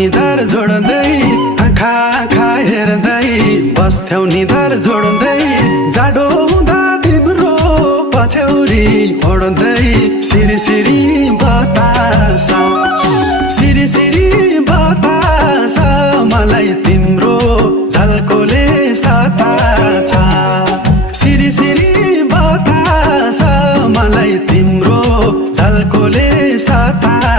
निधार जोड्दै आँखा आँखा हेर्दै बस्थ्यौ निधार जोड्दै जाडो हुँदा तिम्रो पछ्यौरी ओड्दै सिरी सिरी बतास सिरी सिरी बतास मलाई तिम्रो झल्कोले सताछ सिरी सिरी बतास मलाई तिम्रो झल्कोले सताछ